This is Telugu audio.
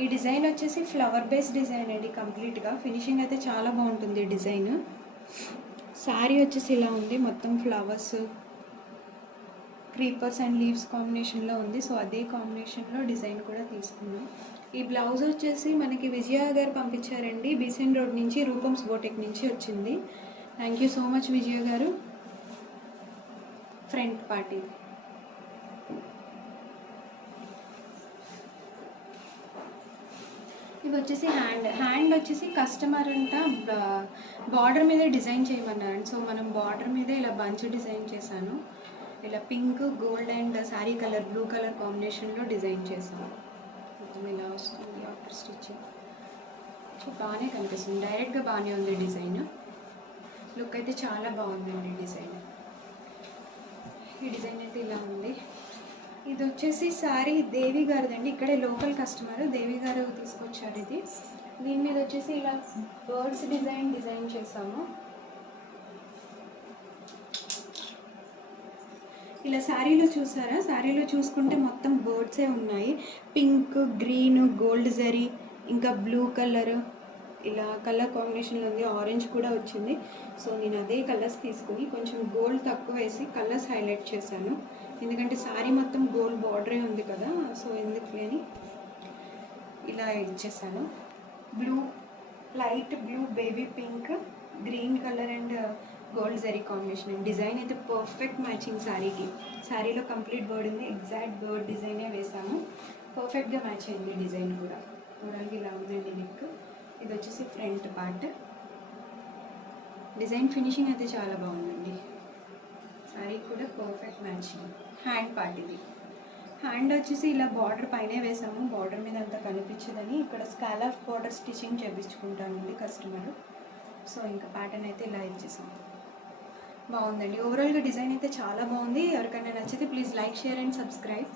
ఈ డిజైన్ వచ్చేసి ఫ్లవర్ బేస్ డిజైన్ అండి. కంప్లీట్గా ఫినిషింగ్ అయితే చాలా బాగుంటుంది ఈ డిజైన్. శారీ వచ్చేసి ఇలా ఉంది, మొత్తం ఫ్లవర్స్, క్రీపర్స్ అండ్ లీవ్స్ కాంబినేషన్లో ఉంది. సో అదే కాంబినేషన్లో డిజైన్ కూడా తీసుకున్నాం. ఈ బ్లౌజ్ వచ్చేసి మనకి విజయ గారు పంపించారండి, బీసెన్ రోడ్ నుంచి, రూపమ్స్ బోటెక్ నుంచి వచ్చింది. థ్యాంక్ యూ సో మచ్ విజయ గారు. ఫ్రంట్ పార్టీ ఇవి వచ్చేసి హ్యాండ్ వచ్చేసి కస్టమర్ అంట బార్డర్ మీద డిజైన్ చేయమన్నారు. సో మనం బార్డర్ మీద ఇలా బంచ్ డిజైన్ చేశాను. ఇలా pink, gold and sari colour blue colour కాంబినేషన్లో డిజైన్ చేశాను. మొత్తం ఇలా వస్తుంది ఆఫ్టర్ స్టిచ్చింగ్. సో బాగానే కనిపిస్తుంది, డైరెక్ట్గా బాగానే ఉంది డిజైన్. లుక్ అయితే చాలా బాగుందండి డిజైన్. ఈ డిజైన్ అయితే ఇలా ఉంది. ఇది వచ్చేసి శారీ దేవి గారిదండి, ఇక్కడే లోకల్ కస్టమర్ దేవి గారు తీసుకొచ్చారు ఇది. దీని మీద వచ్చేసి ఇలా బర్డ్స్ డిజైన్ చేసాము. ఇలా శారీలో చూసారా, శారీలో చూసుకుంటే మొత్తం బర్డ్సే ఉన్నాయి. పింక్, గ్రీన్, గోల్డ్ జరీ, ఇంకా బ్లూ కలర్, ఇలా కలర్ కాంబినేషన్లో ఉంది. ఆరెంజ్ కూడా వచ్చింది. సో నేను అదే కలర్స్ తీసుకుని కొంచెం గోల్డ్ తక్కువ వేసి కలర్స్ హైలైట్ చేశాను, ఎందుకంటే శారీ మొత్తం గోల్డ్ బార్డరే ఉంది కదా. సో ఎందుకు అని ఇలా ఇచ్చేసాను. Blue, light blue, baby pink, green colour and gold zari combination. Design అయితే పర్ఫెక్ట్ మ్యాచింగ్ శారీకి. శారీలో కంప్లీట్ బర్డ్ ఉంది, ఎగ్జాక్ట్ బర్డ్ డిజైనే వేసాము. పర్ఫెక్ట్గా మ్యాచ్ అయింది డిజైన్ కూడా. చూడడానికి ఇలా ఉందండి నెక్. ఇది వచ్చేసి ఫ్రంట్ పార్ట్. డిజైన్ ఫినిషింగ్ అయితే చాలా బాగుందండి. శారీ కూడా పర్ఫెక్ట్ మ్యాచింగ్. హ్యాండ్ పార్ట్ ఇది. హ్యాండ్ వచ్చేసి ఇలా బార్డర్ పైనే వేసాము, బార్డర్ మీద అంతా కనిపించదని. ఇక్కడ స్కాలప్ బార్డర్ స్టిచ్చింగ్ చేయించుకుంటానండి కస్టమర్. సో ఇంకా ప్యాటర్న్ అయితే ఇలా ఇచ్చేసాము. బాగుందండి. ఓవరాల్గా డిజైన్ అయితే చాలా బాగుంది. ఎవరికైనా నచ్చితే please like, share and subscribe.